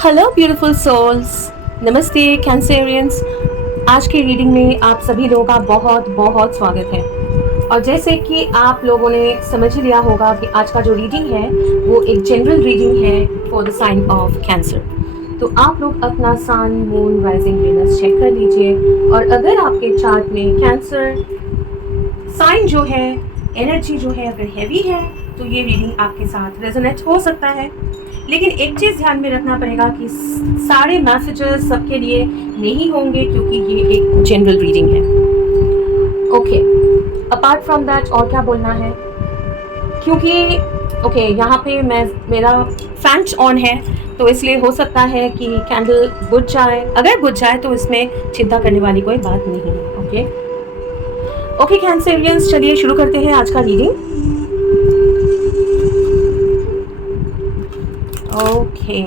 Hello beautiful souls. नमस्ते Cancerians. आज की रीडिंग में आप सभी लोगों का बहुत बहुत स्वागत है। और जैसे कि आप लोगों ने समझ लिया होगा कि आज का जो रीडिंग है वो एक जनरल रीडिंग है for the sign of Cancer. तो आप लोग अपना sun, moon, rising, Venus check कर लीजिए। और अगर आपके चार्ट में कैंसर साइन जो है, एनर्जी जो है अगर हैवी है तो ये रीडिंग आपके साथ रेजोनेट हो सकता है। लेकिन एक चीज़ ध्यान में रखना पड़ेगा कि सारे मैसेजेस सबके लिए नहीं होंगे क्योंकि ये एक जनरल रीडिंग है। ओके, अपार्ट फ्रॉम दैट और क्या बोलना है, क्योंकि यहाँ पे मेरा फैन ऑन है तो इसलिए हो सकता है कि कैंडल बुझ जाए। अगर बुझ जाए तो इसमें चिंता करने वाली कोई बात नहीं है। ओके कैंसेरियंस, चलिए शुरू करते हैं आज का रीडिंग। ओके,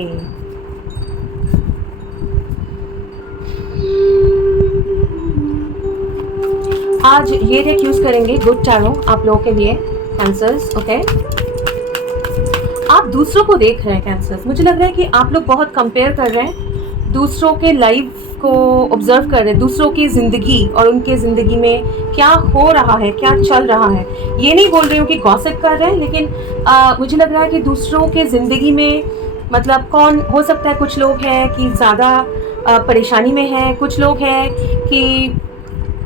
आज ये डेक यूज करेंगे गुड टैरो आप लोगों के लिए कैंसर्स। ओके, आप दूसरों को देख रहे हैं कैंसर्स। मुझे लग रहा है कि आप लोग बहुत कंपेयर कर रहे हैं, दूसरों के लाइफ को ऑब्जर्व कर रहे हैं, दूसरों की ज़िंदगी और उनके ज़िंदगी में क्या हो रहा है, क्या चल रहा है। ये नहीं बोल रही हूँ कि गॉसिप कर रहे हैं, लेकिन मुझे लग रहा है कि दूसरों के ज़िंदगी में मतलब कौन हो सकता है। कुछ लोग हैं कि ज़्यादा परेशानी में हैं, कुछ लोग हैं कि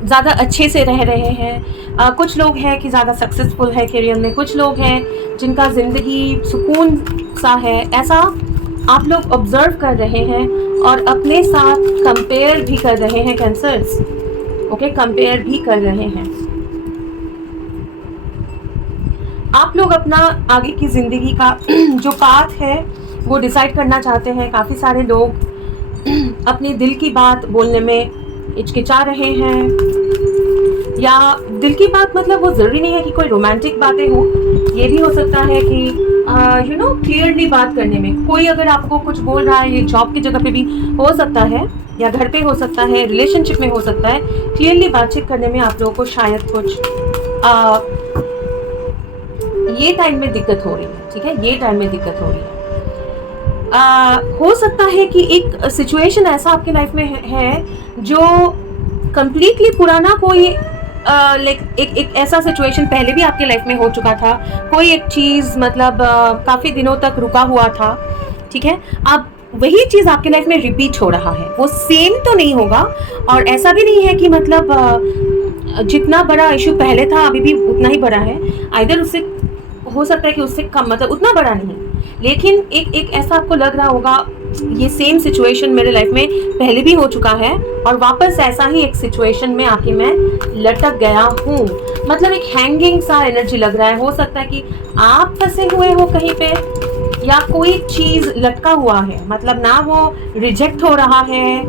ज़्यादा अच्छे से रह रहे हैं, कुछ लोग हैं कि ज़्यादा सक्सेसफुल है करियर में, कुछ लोग हैं जिनका ज़िंदगी सुकून सा है। ऐसा आप लोग ऑब्जर्व कर रहे हैं और अपने साथ कंपेयर भी कर रहे हैं कैंसर्स। ओके, कंपेयर भी कर रहे हैं। आप लोग अपना आगे की ज़िंदगी का जो पाथ है वो डिसाइड करना चाहते हैं। काफ़ी सारे लोग अपने दिल की बात बोलने में हिचकिचा रहे हैं, या दिल की बात मतलब वो ज़रूरी नहीं है कि कोई रोमांटिक बातें हो। ये भी हो सकता है कि क्लियरली बात करने में कोई अगर आपको कुछ बोल रहा है, ये जॉब की जगह पे भी हो सकता है या घर पे हो सकता है, रिलेशनशिप में हो सकता है। क्लियरली बातचीत करने में आप लोगों को शायद कुछ ये टाइम में दिक्कत हो रही है। ठीक है, ये टाइम में दिक्कत हो रही है। हो सकता है कि एक सिचुएशन ऐसा आपके लाइफ में है जो कंप्लीटली पुराना कोई लाइक एक ऐसा सिचुएशन पहले भी आपके लाइफ में हो चुका था। कोई एक चीज़ मतलब काफ़ी दिनों तक रुका हुआ था। ठीक है, अब वही चीज़ आपके लाइफ में रिपीट हो रहा है। वो सेम तो नहीं होगा और ऐसा भी नहीं है कि मतलब जितना बड़ा इशू पहले था अभी भी उतना ही बड़ा है। आइदर उससे हो सकता है कि उससे कम, मतलब उतना बड़ा नहीं, लेकिन एक ऐसा आपको लग रहा होगा ये सेम सिचुएशन मेरे लाइफ में पहले भी हो चुका है और वापस ऐसा ही एक सिचुएशन में आके मैं लटक गया हूँ। मतलब एक हैंगिंग सा एनर्जी लग रहा है। हो सकता है कि आप फंसे हुए हो कहीं पे, या कोई चीज़ लटका हुआ है, मतलब ना वो रिजेक्ट हो रहा है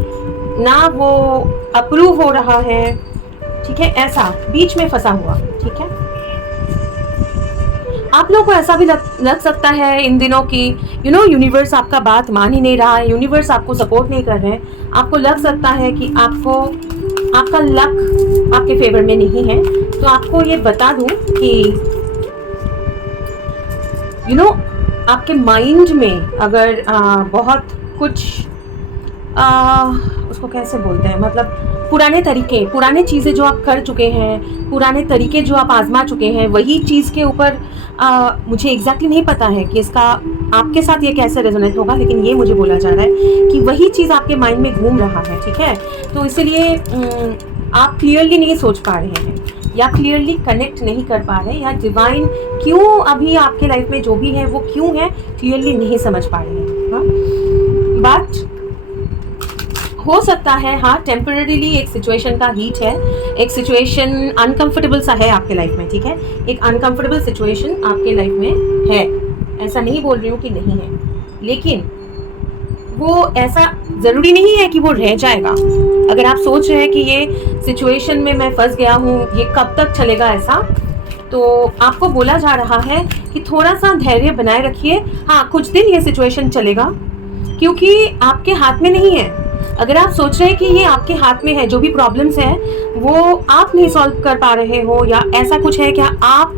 ना वो अप्रूव हो रहा है। ठीक है, ऐसा बीच में फंसा हुआ। ठीक है, आप लोगों को ऐसा भी लग सकता है इन दिनों की यूनिवर्स आपका बात मान ही नहीं रहा है, यूनिवर्स आपको सपोर्ट नहीं कर रहे हैं। आपको लग सकता है कि आपका लक आपके फेवर में नहीं है। तो आपको ये बता दूं कि आपके माइंड में अगर बहुत कुछ उसको कैसे बोलते हैं, मतलब पुराने चीज़ें जो आप कर चुके हैं, पुराने तरीके जो आप आजमा चुके हैं, वही चीज़ के ऊपर मुझे एग्जैक्टली नहीं पता है कि इसका आपके साथ ये कैसे रेजोनेट होगा, लेकिन ये मुझे बोला जा रहा है कि वही चीज़ आपके माइंड में घूम रहा है। ठीक है, तो इसलिए आप क्लियरली नहीं सोच पा रहे हैं या क्लियरली कनेक्ट नहीं कर पा रहे, या डिवाइन क्यों अभी आपके लाइफ में जो भी है वो क्यों है क्लियरली नहीं समझ पा रहे हैं। बट हो सकता है टेम्पररीली एक सिचुएशन का हीट है, एक सिचुएशन अनकंफर्टेबल सा है आपके लाइफ में। ठीक है, एक अनकंफर्टेबल सिचुएशन आपके लाइफ में है। ऐसा नहीं बोल रही हूँ कि नहीं है, लेकिन वो ऐसा ज़रूरी नहीं है कि वो रह जाएगा। अगर आप सोच रहे हैं कि ये सिचुएशन में मैं फंस गया हूँ, ये कब तक चलेगा ऐसा, तो आपको बोला जा रहा है कि थोड़ा सा धैर्य बनाए रखिए। कुछ दिन ये सिचुएशन चलेगा क्योंकि आपके हाथ में नहीं है। अगर आप सोच रहे हैं कि ये आपके हाथ में है, जो भी प्रॉब्लम्स है वो आप नहीं सॉल्व कर पा रहे हो, या ऐसा कुछ है क्या आप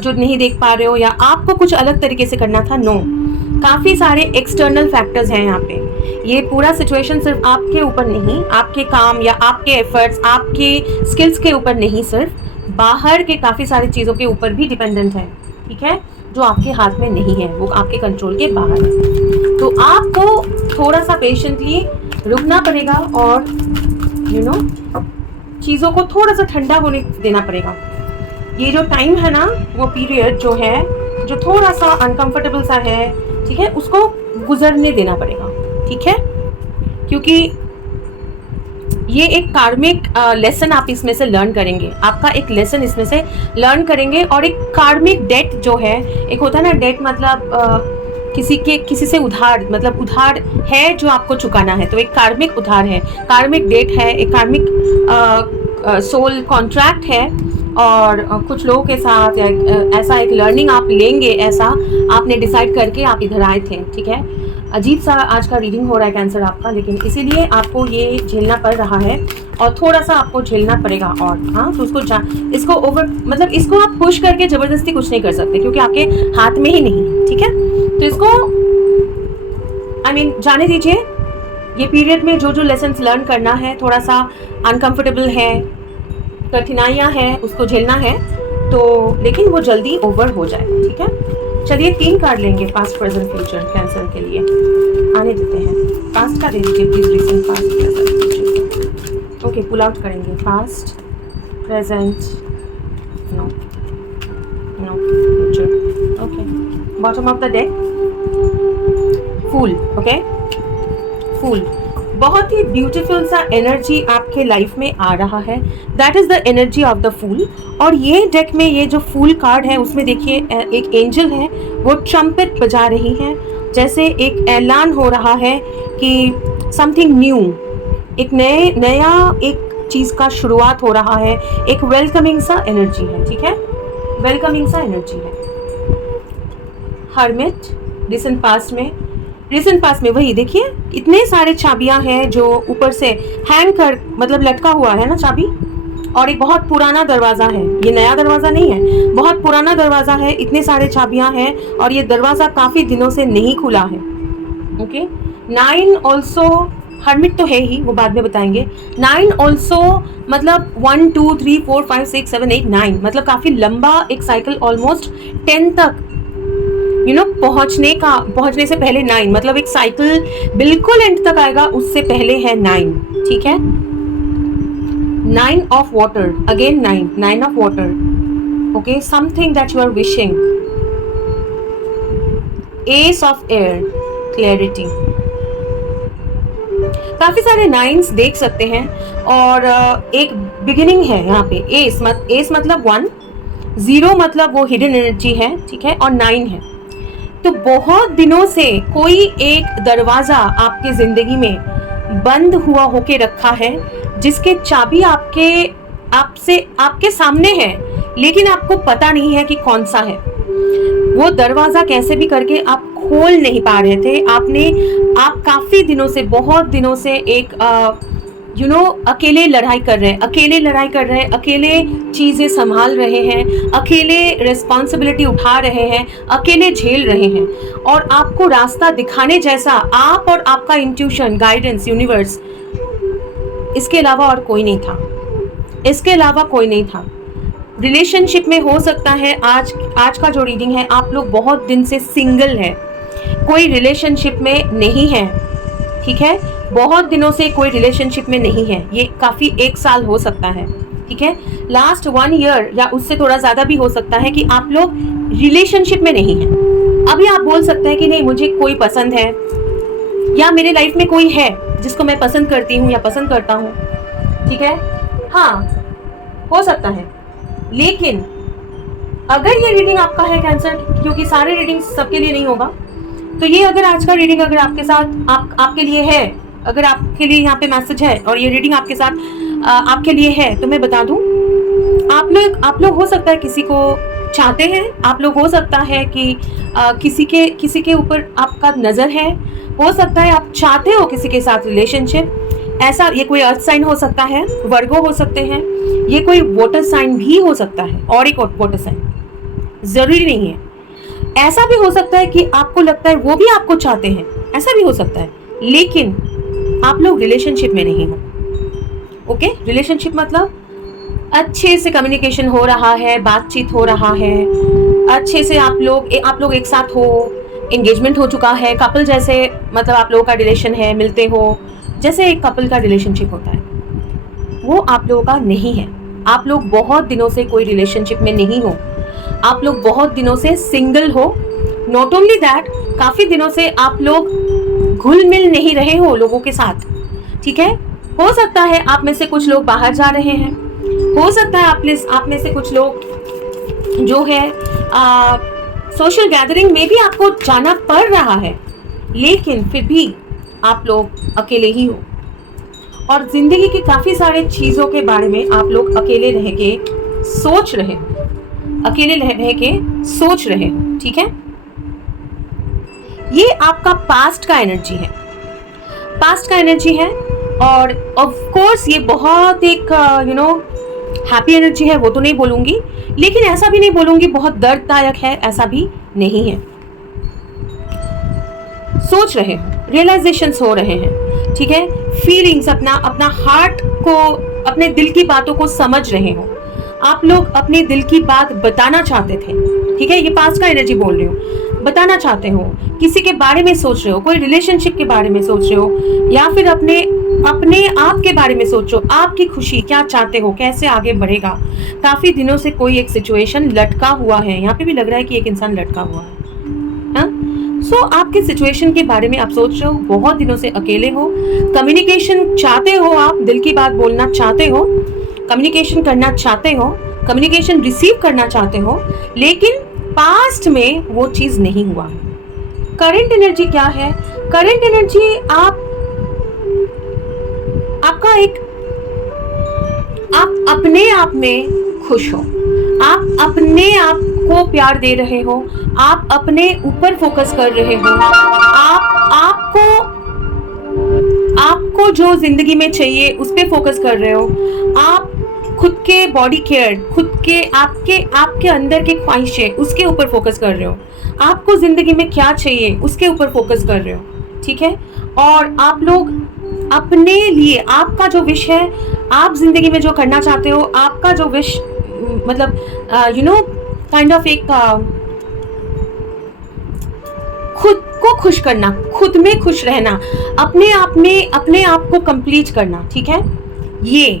जो नहीं देख पा रहे हो, या आपको कुछ अलग तरीके से करना था, नो, काफ़ी सारे एक्सटर्नल फैक्टर्स हैं यहाँ पे। ये पूरा सिचुएशन सिर्फ आपके ऊपर नहीं, आपके काम या आपके एफर्ट्स, आपके स्किल्स के ऊपर नहीं, सिर्फ बाहर के काफ़ी सारी चीज़ों के ऊपर भी डिपेंडेंट है, ठीक है, जो आपके हाथ में नहीं है, वो आपके कंट्रोल के बाहर है। तो आपको थोड़ा सा पेशेंटली रुकना पड़ेगा और चीज़ों को थोड़ा सा ठंडा होने देना पड़ेगा। ये जो टाइम है ना, वो पीरियड जो है, जो थोड़ा सा अनकंफर्टेबल सा है, ठीक है, उसको गुजरने देना पड़ेगा, ठीक है, क्योंकि ये एक कार्मिक लेसन आप इसमें से लर्न करेंगे, आपका एक लेसन इसमें से लर्न करेंगे। और एक कार्मिक डेट जो है, एक होता है ना डेट, मतलब किसी से उधार, मतलब उधार है जो आपको चुकाना है, तो एक कार्मिक उधार है, कार्मिक डेट है, एक कार्मिक सोल कॉन्ट्रैक्ट है। और कुछ लोगों के साथ ऐसा एक लर्निंग आप लेंगे, ऐसा आपने डिसाइड करके आप इधर आए थे, ठीक है। अजीब सा आज का रीडिंग हो रहा है कैंसर आपका, लेकिन इसीलिए आपको ये झेलना पड़ रहा है और थोड़ा सा आपको झेलना पड़ेगा। और हाँ, तो इसको ओवर, मतलब इसको आप पुश करके ज़बरदस्ती कुछ नहीं कर सकते, क्योंकि आपके हाथ में ही नहीं है, ठीक है। तो इसको जाने दीजिए। ये पीरियड में जो जो लेसन्स लर्न करना है, थोड़ा सा अनकंफर्टेबल है, कठिनाइयाँ हैं, उसको झेलना है, तो लेकिन वो जल्दी ओवर हो जाए, ठीक है। चलिए 3 कार्ड लेंगे, पास्ट प्रेजेंट फ्यूचर कैंसर के लिए, आने देते हैं। पास्ट का दे दीजिए please, recent past present future. Okay, pull out करेंगे, past present, no future. Okay, bottom of the deck, fool. Okay, fool बहुत ही ब्यूटीफुल सा एनर्जी आपके लाइफ में आ रहा है, that is the energy of the fool. और ये डेक में ये जो फूल कार्ड है, उसमें देखिए एक एंजल है, वो ट्रम्पेट बजा रही है, जैसे एक ऐलान हो रहा है कि समथिंग न्यू, एक नया एक चीज़ का शुरुआत हो रहा है, एक वेलकमिंग सा एनर्जी है, ठीक है, वेलकमिंग सा एनर्जी है। हर्मिट, रिसेंट पास्ट में वही देखिए, इतने सारे चाबियां हैं जो ऊपर से हैंग कर, मतलब लटका हुआ है ना चाबी, और एक बहुत पुराना दरवाजा है, ये नया दरवाजा नहीं है, बहुत पुराना दरवाजा है, इतने सारे चाबियां हैं और ये दरवाजा काफी दिनों से नहीं खुला है। ओके, 9 ऑल्सो, हर्मिट तो है ही, वो बाद में बताएंगे। 9 ऑल्सो मतलब 1 2 3 4 5 6 7 8 9, मतलब काफी लंबा एक साइकिल, ऑलमोस्ट 10 तक पहुंचने से पहले 9, मतलब एक साइकिल बिल्कुल एंड तक आएगा, उससे पहले है 9, ठीक है। 9 of water, again 9 of water. Okay, something that you are wishing. Ace of air, clarity. काफी सारे 9s देख सकते हैं, और एक बिगिनिंग है यहाँ पे। एस मतलब 1, 0 मतलब वो हिडन एनर्जी है, ठीक है, और 9 है। तो बहुत दिनों से कोई एक दरवाजा आपके जिंदगी में बंद हुआ होके रखा है, जिसके चाबी आपके सामने है, लेकिन आपको पता नहीं है कि कौन सा है। वो दरवाजा कैसे भी करके आप खोल नहीं पा रहे थे। आप काफी दिनों से, बहुत दिनों से एक अकेले लड़ाई कर रहे हैं, अकेले चीजें संभाल रहे हैं, अकेले रिस्पॉन्सिबिलिटी उठा रहे हैं, अकेले झेल रहे हैं, और आपको रास्ता दिखाने जैसा आप और आपका इंट्यूशन, गाइडेंस, यूनिवर्स, इसके अलावा और कोई नहीं था। रिलेशनशिप में हो सकता है, आज का जो रीडिंग है, आप लोग बहुत दिन से सिंगल है, कोई रिलेशनशिप में नहीं है, ठीक है, बहुत दिनों से कोई रिलेशनशिप में नहीं है, ये काफी 1 साल हो सकता है, ठीक है, लास्ट 1 ईयर या उससे थोड़ा ज्यादा भी हो सकता है कि आप लोग रिलेशनशिप में नहीं है। अभी आप बोल सकते हैं कि नहीं, मुझे कोई पसंद है, या मेरे लाइफ में कोई है जिसको मैं पसंद करती हूँ या पसंद करता हूँ, ठीक है, हाँ हो सकता है। लेकिन अगर ये रीडिंग आपका है कैंसर, क्योंकि सारे रीडिंग सबके लिए नहीं होगा, तो ये अगर आज का रीडिंग अगर आपके साथ आपके लिए है, अगर आपके लिए यहाँ पे मैसेज है और ये रीडिंग आपके साथ आपके लिए है, तो मैं बता दूं, आप लोग हो सकता है किसी को चाहते हैं, आप लोग हो सकता है कि किसी के ऊपर आपका नजर है, हो सकता है आप चाहते हो किसी के साथ रिलेशनशिप। ऐसा, ये कोई अर्थ साइन हो सकता है, वर्गो हो सकते हैं, ये कोई वाटर साइन भी हो सकता है, और एक वाटर साइन, जरूरी नहीं है। ऐसा भी हो सकता है कि आपको लगता है वो भी आपको चाहते हैं, ऐसा भी हो सकता है, लेकिन आप लोग रिलेशनशिप में नहीं हो। ओके, रिलेशनशिप मतलब अच्छे से कम्युनिकेशन हो रहा है, बातचीत हो रहा है, अच्छे से आप लोग एक साथ हो, एंगेजमेंट हो चुका है, कपल जैसे, मतलब आप लोगों का रिलेशन है, मिलते हो, जैसे एक कपल का रिलेशनशिप होता है, वो आप लोगों का नहीं है। आप लोग बहुत दिनों से कोई रिलेशनशिप में नहीं हो, आप लोग बहुत दिनों से सिंगल हो। नॉट ओनली दैट, काफी दिनों से आप लोग घुल मिल नहीं रहे हो लोगों के साथ, ठीक है। हो सकता है आप में से कुछ लोग बाहर जा रहे हैं, हो सकता है आप में से कुछ लोग जो है सोशल गैदरिंग में भी आपको जाना पड़ रहा है, लेकिन फिर भी आप लोग अकेले ही हो और जिंदगी की काफी सारे चीजों के बारे में आप लोग अकेले रह के सोच रहे हो, अकेले रह के सोच रहे हो, ठीक है। ये आपका पास्ट का एनर्जी है, पास्ट का एनर्जी है, और ऑफ कोर्स ये बहुत एक हैप्पी एनर्जी है, वो तो नहीं बोलूंगी, लेकिन ऐसा भी नहीं बोलूंगी बहुत दर्ददायक है, ऐसा भी नहीं है। सोच रहे हो, रियलाइजेशंस हो रहे हैं, ठीक है, फीलिंग्स, अपना हार्ट को, अपने दिल की बातों को समझ रहे हो। आप लोग अपने दिल की बात बताना चाहते थे, ठीक है, ये पास्ट का एनर्जी बोल रही हूँ, बताना चाहते हो, किसी के बारे में सोच रहे हो, कोई रिलेशनशिप के बारे में सोच रहे हो, या फिर अपने आप के बारे में सोचो, आपकी खुशी क्या चाहते हो, कैसे आगे बढ़ेगा। काफी दिनों से कोई एक सिचुएशन लटका हुआ है, यहाँ पे भी लग रहा है कि एक इंसान लटका हुआ है, सो आपके सिचुएशन के बारे में आप सोच रहे हो, बहुत दिनों से अकेले हो, कम्युनिकेशन चाहते हो, आप दिल की बात बोलना चाहते हो, कम्युनिकेशन करना चाहते हो, कम्युनिकेशन रिसीव करना चाहते हो, लेकिन पास्ट में वो चीज नहीं हुआ है। करंट एनर्जी क्या है? करंट एनर्जी आप अपने आप में खुश हो, आप अपने आप को प्यार दे रहे हो, आप अपने ऊपर फोकस कर रहे हो, आपको जो जिंदगी में चाहिए उस पे फोकस कर रहे हो, आप खुद के बॉडी केयर, खुद के आपके अंदर की ख्वाहिशें, उसके ऊपर फोकस कर रहे हो, आपको जिंदगी में क्या चाहिए उसके ऊपर फोकस कर रहे हो, ठीक है। और आप लोग अपने लिए, आपका जो विश है, आप जिंदगी में जो करना चाहते हो, आपका जो विश, मतलब काइंड ऑफ एक खुद को खुश करना, खुद में खुश रहना, अपने आप को कंप्लीट करना, ठीक है, ये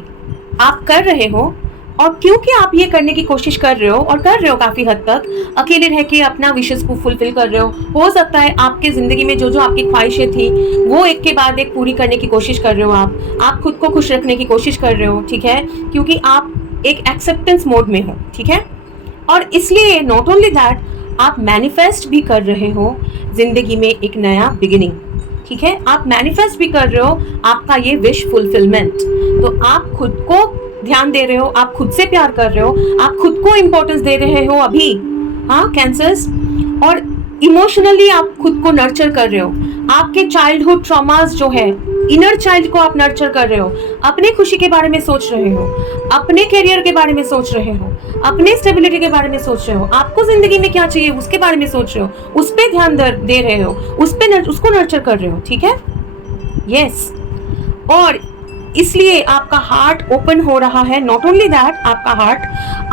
आप कर रहे हो। और क्योंकि आप ये करने की कोशिश कर रहे हो, और कर रहे हो काफी हद तक, अकेले रह के अपना विशेस को फुलफिल कर रहे हो सकता है आपके जिंदगी में जो आपकी ख्वाहिशें थी वो एक के बाद एक पूरी करने की कोशिश कर रहे हो, आप खुद को खुश रखने की कोशिश कर रहे हो, ठीक है, क्योंकि आप एक एक्सेप्टेंस मोड में हो, ठीक है। और इसलिए नॉट ओनली दैट, आप मैनिफेस्ट भी कर रहे हो जिंदगी में एक नया बिगिनिंग, ठीक है, आप मैनिफेस्ट भी कर रहे हो आपका ये विश फुलफिलमेंट। तो आप खुद को ध्यान दे रहे हो, आप खुद से प्यार कर रहे हो, आप खुद को इंपॉर्टेंस दे रहे हो अभी, हाँ, कैंसर्स, और इमोशनली आप खुद को नर्चर कर रहे हो, आपके चाइल्डहुड ट्रॉमास जो है, इनर चाइल्ड को आप नर्चर कर रहे हो, अपने खुशी के बारे में सोच रहे हो, अपने करियर के बारे में सोच रहे हो, अपने स्टेबिलिटी के बारे में सोच रहे हो, आपको जिंदगी में क्या चाहिए उसके बारे में सोच रहे हो, उस पे ध्यान दे रहे हो, उसको नर्चर कर रहे हो, ठीक है, यस। और इसलिए आपका हार्ट ओपन हो रहा है। नॉट ओनली दैट, आपका हार्ट,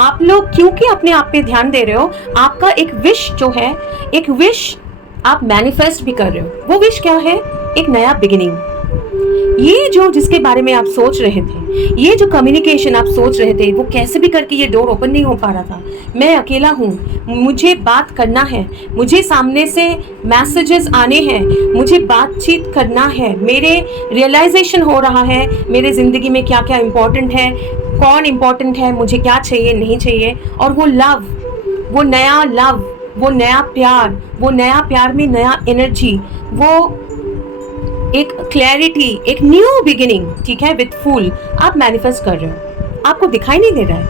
आप लोग क्योंकि अपने आप पे ध्यान दे रहे हो, आपका एक विश जो है, एक विश आप मैनिफेस्ट भी कर रहे हो। वो विश क्या है? एक नया बिगिनिंग। ये जो जिसके बारे में आप सोच रहे थे, ये जो कम्युनिकेशन आप सोच रहे थे, वो कैसे भी करके ये डोर ओपन नहीं हो पा रहा था। मैं अकेला हूँ, मुझे बात करना है, मुझे सामने से मैसेजेस आने हैं, मुझे बातचीत करना है, मेरे रियलाइजेशन हो रहा है मेरे ज़िंदगी में क्या क्या इम्पोर्टेंट है, कौन इम्पोर्टेंट है, मुझे क्या चाहिए नहीं चाहिए। और वो लव, वो नया लव, वो नया प्यार में नया एनर्जी, वो एक क्लैरिटी, एक न्यू बिगिनिंग, ठीक है, विथ फूल आप मैनिफेस्ट कर रहे हो। आपको दिखाई नहीं दे रहा है,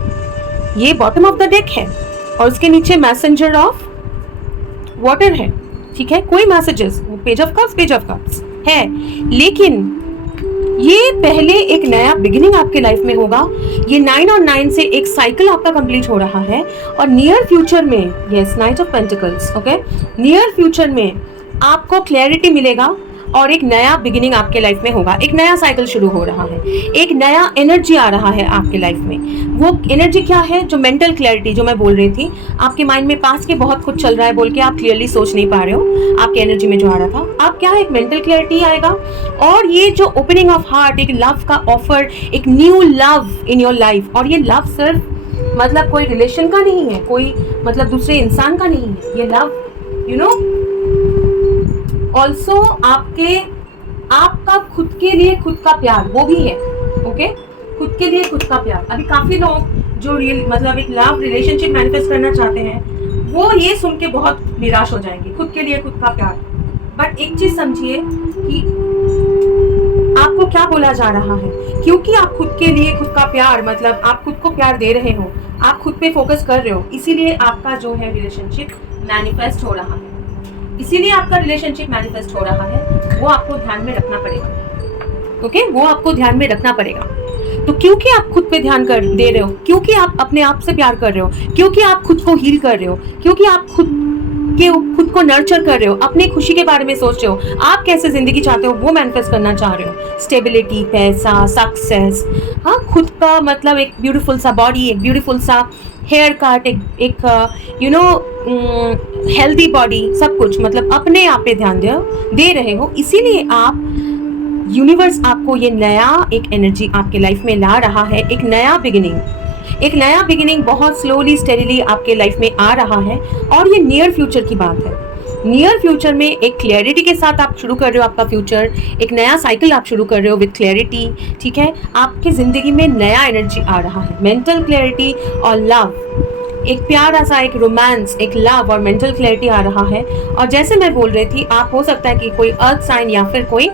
ये बॉटम ऑफ द डेक है और उसके नीचे मैसेंजर ऑफ वाटर है, ठीक है, कोई मैसेजेस, पेज ऑफ कप्स है, लेकिन ये पहले एक नया बिगिनिंग आपके लाइफ में होगा। ये 9 और 9 से एक साइकिल आपका कंप्लीट हो रहा है और नियर फ्यूचर में, yes, night of pentacles, okay, near future में आपको क्लैरिटी मिलेगा और एक नया बिगिनिंग आपके लाइफ में होगा। एक नया साइकिल शुरू हो रहा है, एक नया एनर्जी आ रहा है आपके लाइफ में। वो एनर्जी क्या है? जो मेंटल क्लैरिटी जो मैं बोल रही थी, आपके माइंड में पास्ट के बहुत कुछ चल रहा है बोल के आप क्लियरली सोच नहीं पा रहे हो, आपके एनर्जी में जो आ रहा था, आप क्या है, एक मेंटल क्लैरिटी आएगा। और ये जो ओपनिंग ऑफ हार्ट, एक लव का ऑफर, एक new love in your life. और ये लव सिर्फ मतलब कोई रिलेशन का नहीं है, कोई मतलब दूसरे इंसान का नहीं है। ये लव यू नो ऑल्सो आपका खुद के लिए खुद का प्यार, वो भी है, ओके, खुद के लिए खुद का प्यार। अभी काफी लोग जो मतलब एक लव रिलेशनशिप मैनिफेस्ट करना चाहते हैं, वो ये सुन के बहुत निराश हो जाएंगे, खुद के लिए खुद का प्यार। बट एक चीज समझिए कि आपको क्या बोला जा रहा है, क्योंकि आप खुद के लिए खुद का प्यार, मतलब आप खुद को प्यार दे रहे हो, आप खुद पे फोकस कर रहे हो, इसीलिए आपका जो है रिलेशनशिप मैनिफेस्ट हो रहा है। इसीलिए आपका रिलेशनशिप मैनिफेस्ट हो रहा है, वो आपको ध्यान में रखना पड़ेगा, ओके, वो आपको ध्यान में रखना पड़ेगा। तो क्योंकि आप खुद पे ध्यान दे रहे हो, क्योंकि आप अपने आप से प्यार कर रहे हो, क्योंकि आप खुद को हील कर रहे हो, क्योंकि आप खुद को नर्चर कर रहे हो, अपनी खुशी के बारे में सोच रहे हो, आप कैसे जिंदगी चाहते हो वो मैनिफेस्ट करना चाह रहे हो, स्टेबिलिटी, पैसा, सक्सेस, हाँ, खुद का मतलब एक ब्यूटीफुल सा बॉडी, एक ब्यूटीफुल सा हेयर कट, एक यू नो हेल्दी बॉडी, सब कुछ, मतलब अपने आप पे ध्यान दे रहे हो। इसीलिए आप यूनिवर्स आपको ये नया एक एनर्जी आपके लाइफ में ला रहा है, एक नया बिगिनिंग बहुत स्लोली स्टेडीली आपके लाइफ में आ रहा है। और ये नियर फ्यूचर की बात है। नियर फ्यूचर में एक क्लैरिटी के साथ आप शुरू कर रहे हो आपका फ्यूचर, एक नया साइकिल आप शुरू कर रहे हो विद क्लैरिटी, ठीक है। आपकी जिंदगी में नया एनर्जी आ रहा है, मेंटल क्लैरिटी और लव, एक प्यारा सा एक रोमांस, एक लव और मेंटल क्लैरिटी आ रहा है। और जैसे मैं बोल रही थी, आप हो सकता है कि कोई अर्थ साइन या फिर कोई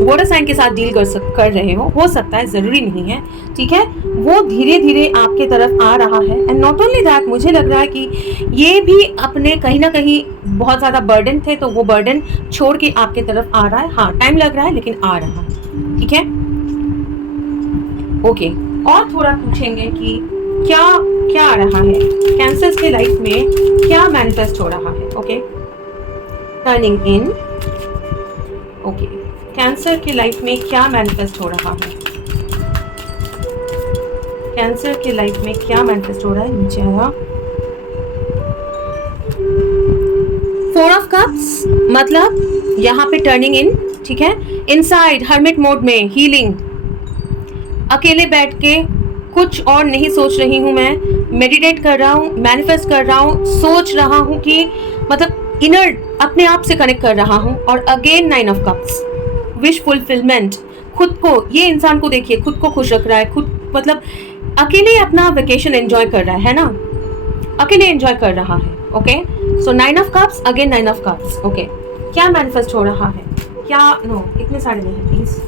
वाटर साइन के साथ डील कर रहे हो सकता है, जरूरी नहीं है, ठीक है। वो धीरे धीरे आपके तरफ आ रहा है। एंड नॉट ओनली दैट, मुझे लग रहा है कि ये भी अपने कहीं ना कहीं बहुत ज्यादा बर्डन थे, तो वो बर्डन छोड़ के आपके तरफ आ रहा है। हाँ, टाइम लग रहा है लेकिन आ रहा है, ठीक है, ओके। और थोड़ा पूछेंगे कि क्या आ रहा है कैंसर्स के लाइफ में, क्या मैनिफेस्ट हो रहा है, ओके, टर्निंग इन, ओके, कैंसर की लाइफ में क्या मैनिफेस्ट हो रहा है, कैंसर की लाइफ में क्या मैनिफेस्ट हो रहा है, नीचे आया 4 ऑफ कप्स, मतलब यहाँ पे टर्निंग इन, ठीक है, इनसाइड हर्मिट मोड में हीलिंग, अकेले बैठ के कुछ और नहीं सोच रही हूँ, मैं मेडिटेट कर रहा हूँ, मैनिफेस्ट कर रहा हूँ, सोच रहा हूँ कि मतलब इनर अपने आप से कनेक्ट कर रहा हूँ। और again 9 of cups, wish fulfilment, खुद को, ये इंसान को देखिए, खुद को खुश रख रहा है, खुद मतलब अकेले अपना वेकेशन एंजॉय कर रहा है ना, अकेले एंजॉय कर रहा है, okay. So 9 of cups, again 9 of cups, okay. क्या मैनिफेस्ट हो रहा है, क्या, नो, इतने सारे नहीं प्लीज,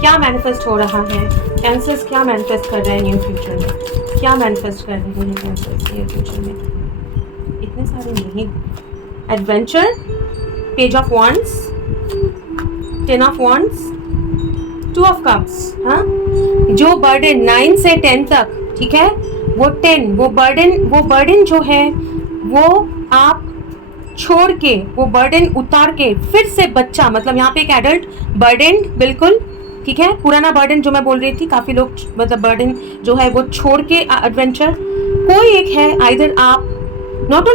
क्या मैनिफेस्ट हो रहा है कैंसर्स, क्या मैनिफेस्ट कर रहे हैं न्यू फ्यूचर में, क्या मैनिफेस्ट कर रहे हैं कैंसर्स न्यू फ्यूचर में, इतने सारे नहीं। Adventure, page of wands, 10 of wands, 2 of cups, हाँ, जो बर्डन 9 से 10 तक, ठीक है, वो 10, वो बर्डन जो है वो आप छोड़ के, वो बर्डन उतार के फिर से बच्चा, मतलब यहाँ पे एक एडल्ट बर्डन, बिल्कुल, ठीक है, पुराना बर्डन जो मैं बोल रही थी, काफी लोग मतलब बर्डन जो है वो छोड़ के एडवेंचर, कोई एक है, आइदर आप नॉट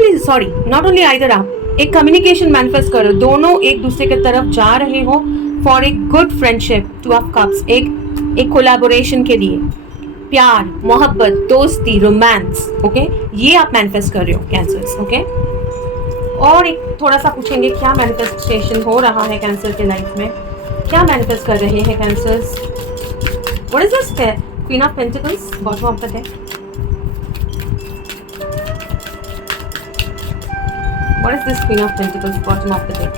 ओनली आइदर आप एक कम्युनिकेशन मैनिफेस्ट करो, दोनों एक दूसरे की तरफ जा रहे हो for a good friendship, 2 of cups, एक कोलैबोरेशन के लिए, प्यार, मोहब्बत, दोस्ती, रोमांस, ओके, ये आप मैनिफेस्ट कर रहे हो कैंसर्स, ओके। और एक थोड़ा सा पूछेंगे क्या मैनिफेस्टेशन हो रहा है कैंसर के लाइफ में, क्या मैनिफेस्ट कर रहे हैं cancers. What is this, queen of pentacles, bottom of the deck, what is this queen of pentacles, bottom of the deck,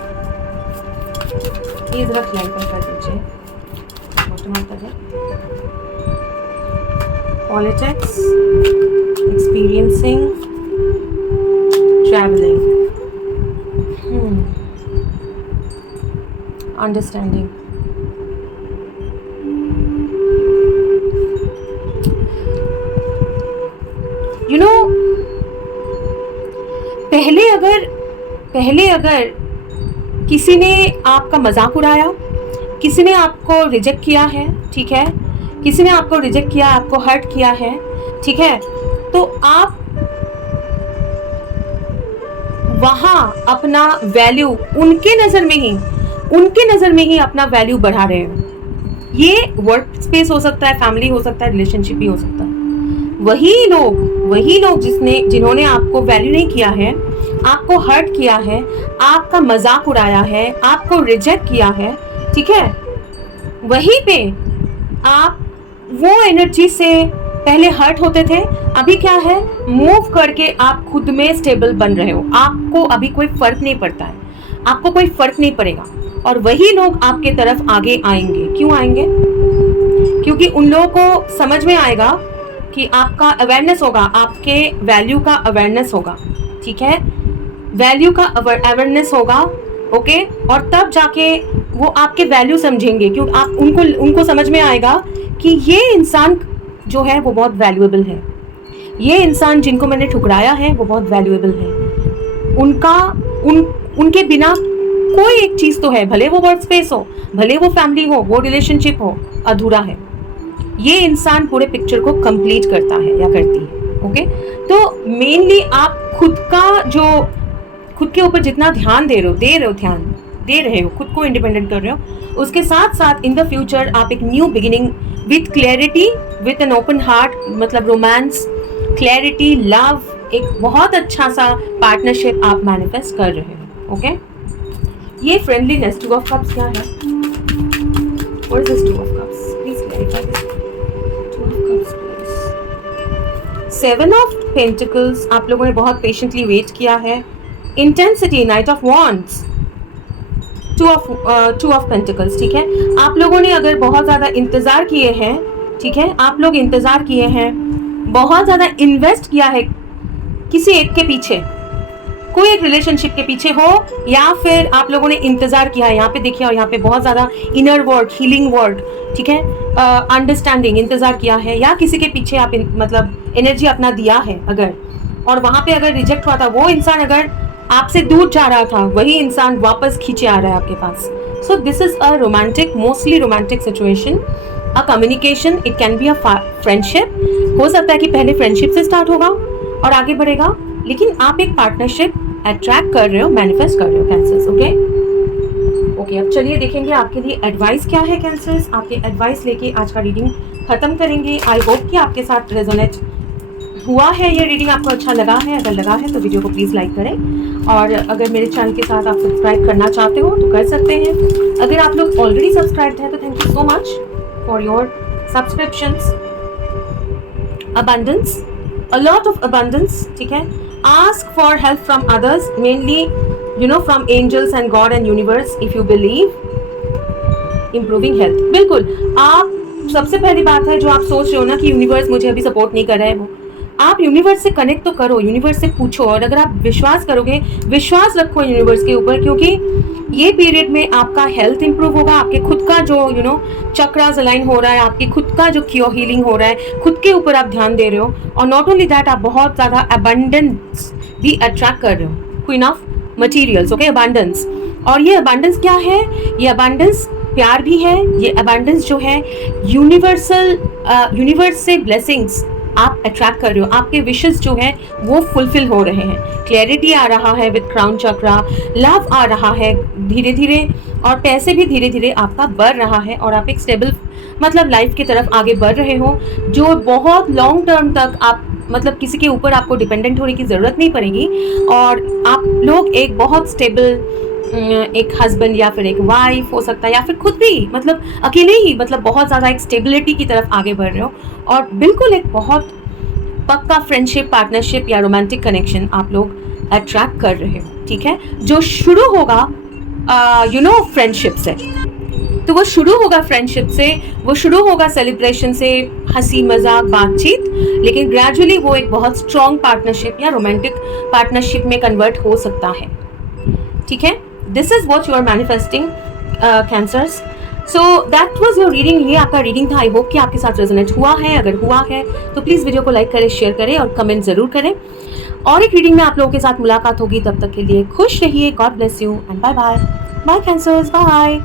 ये जरा क्लैरिफाई कर दीजिए, bottom of the deck, politics, experiencing, travelling, understanding, you know, पहले अगर किसी ने आपका मजाक उड़ाया, किसी ने आपको रिजेक्ट किया है, ठीक है, किसी ने आपको रिजेक्ट किया, आपको हर्ट किया है, ठीक है, तो आप वहां अपना वैल्यू उनके नजर में ही अपना वैल्यू बढ़ा रहे हो। ये वर्क स्पेस हो सकता है, फैमिली हो सकता है, रिलेशनशिप भी हो सकता है। वही लोग जिन्होंने आपको वैल्यू नहीं किया है, आपको हर्ट किया है, आपका मजाक उड़ाया है, आपको रिजेक्ट किया है, ठीक है, वहीं पे आप वो एनर्जी से पहले हर्ट होते थे, अभी क्या है, मूव करके आप खुद में स्टेबल बन रहे हो। आपको अभी कोई फर्क नहीं पड़ता है, आपको कोई फर्क नहीं पड़ेगा, और वही लोग आपके तरफ आगे आएंगे। क्यों आएंगे? क्योंकि उन लोगों को समझ में आएगा कि आपका अवेयरनेस होगा, आपके वैल्यू का अवेयरनेस होगा, ठीक है, वैल्यू का अवेयरनेस होगा, ओके, और तब जाके वो आपके वैल्यू समझेंगे, क्योंकि आप उनको समझ में आएगा कि ये इंसान जो है वो बहुत वैल्यूएबल है, ये इंसान जिनको मैंने ठुकराया है वो बहुत वैल्यूएबल है, उनके बिना कोई एक चीज तो है, भले वो वर्क स्पेस हो, भले वो फैमिली हो, वो रिलेशनशिप हो, अधूरा है। ये इंसान पूरे पिक्चर को कंप्लीट करता है या करती है, ओके। तो मेनली आप खुद के ऊपर जितना ध्यान दे रहे हो, खुद को इंडिपेंडेंट कर रहे हो, उसके साथ साथ इन द फ्यूचर आप एक new beginning with clarity, with an open heart, मतलब रोमांस, क्लैरिटी, लव, एक बहुत अच्छा सा पार्टनरशिप आप मैनिफेस्ट कर रहे हो, ओके। ये फ्रेंडलीनेस, 2 ऑफ कप्स क्या है? What is this 2 of cups? Please clarify this 2 of cups please. 7 of pentacles, आप लोगों ने बहुत पेशेंटली वेट किया है। Intensity, night of wands, 2 of pentacles, ठीक है। आप लोगों ने अगर बहुत ज्यादा इंतजार किए हैं, ठीक है, आप लोग इंतजार किए हैं, बहुत ज्यादा इन्वेस्ट किया है किसी एक के पीछे, कोई एक रिलेशनशिप के पीछे हो, या फिर आप लोगों ने इंतजार किया है, यहाँ पे देखिए, और यहाँ पे बहुत ज्यादा इनर वर्ड, हीलिंग वर्ड, ठीक है, अंडरस्टैंडिंग, इंतजार किया है, या किसी के पीछे आप मतलब एनर्जी अपना दिया है अगर, और वहां पे अगर रिजेक्ट हुआ था, वो इंसान अगर आपसे दूर जा रहा था, वही इंसान वापस खींचे आ रहा है आपके पास। So this is a romantic, mostly romantic situation, a communication, it can be a friendship, हो सकता है कि पहले फ्रेंडशिप से स्टार्ट होगा और आगे बढ़ेगा, लेकिन आप एक पार्टनरशिप अट्रैक्ट कर रहे हो, मैनिफेस्ट कर रहे हो कैंसर्स, ओके। अब चलिए देखेंगे आपके लिए एडवाइस क्या है कैंसर्स। आपके एडवाइस लेके आज का रीडिंग खत्म करेंगे। आई होप कि आपके साथ रेजोनेट हुआ है, ये रीडिंग आपको अच्छा लगा है। अगर लगा है तो वीडियो को प्लीज़ लाइक करें, और अगर मेरे चैनल के साथ आप सब्सक्राइब करना चाहते हो तो कर सकते हैं। अगर आप लोग ऑलरेडी सब्सक्राइब्ड हैं तो thank you so much for your subscriptions. Abundance, a lot of abundance, ठीक है। Ask for help from others, mainly from angels and God and universe if you believe. Improving health, बिल्कुल। आप सबसे पहली बात है जो आप सोच रहे हो ना कि यूनिवर्स मुझे अभी सपोर्ट नहीं कर रहा है, वो आप यूनिवर्स से कनेक्ट तो करो, यूनिवर्स से पूछो, और अगर आप विश्वास करोगे, विश्वास रखो यूनिवर्स के ऊपर, क्योंकि ये पीरियड में आपका हेल्थ इंप्रूव होगा, आपके खुद का जो चक्रास अलाइन हो रहा है, आपकी खुद का जो क्योर हीलिंग हो रहा है, खुद के ऊपर आप ध्यान दे रहे हो, और नॉट ओनली दैट, आप बहुत ज़्यादा अबंडेंस भी अट्रैक्ट कर रहे हो, queen of materials, okay, abundance. और ये अबंडेंस क्या है? ये अबंडेंस प्यार भी है, ये अबंडेंस जो है यूनिवर्स से ब्लेसिंग्स आप अट्रैक्ट कर रहे हो, आपके विशेस जो है वो फुलफिल हो रहे हैं, क्लैरिटी आ रहा है विद क्राउन चक्रा, लव आ रहा है धीरे धीरे, और पैसे भी धीरे धीरे आपका बढ़ रहा है, और आप एक स्टेबल मतलब लाइफ की तरफ आगे बढ़ रहे हो, जो बहुत लॉन्ग टर्म तक आप मतलब किसी के ऊपर आपको डिपेंडेंट होने की ज़रूरत नहीं पड़ेगी, और आप लोग एक बहुत स्टेबल एक हस्बैंड या फिर एक वाइफ हो सकता है, या फिर खुद भी मतलब अकेले ही मतलब बहुत ज़्यादा एक स्टेबिलिटी की तरफ आगे बढ़ रहे हो, और बिल्कुल एक बहुत पक्का फ्रेंडशिप, पार्टनरशिप या रोमांटिक कनेक्शन आप लोग अट्रैक्ट कर रहे हो, ठीक है, जो शुरू होगा फ्रेंडशिप से। तो वो शुरू होगा फ्रेंडशिप से, वो शुरू होगा सेलिब्रेशन से, हंसी मजाक बातचीत, लेकिन ग्रेजुअली वो एक बहुत स्ट्रॉन्ग पार्टनरशिप या रोमांटिक पार्टनरशिप में कन्वर्ट हो सकता है, ठीक है। This is what you are manifesting Cancers. So that was your reading. ये आपका रीडिंग था। आई होप कि आपके साथ रेजोनेट हुआ है। अगर हुआ है तो प्लीज़ वीडियो को लाइक करें, शेयर करें और कमेंट ज़रूर करें। और एक रीडिंग में आप लोगों के साथ मुलाकात होगी। तब तक के लिए खुश रहिए। God bless you and bye bye. Bye Cancers, bye.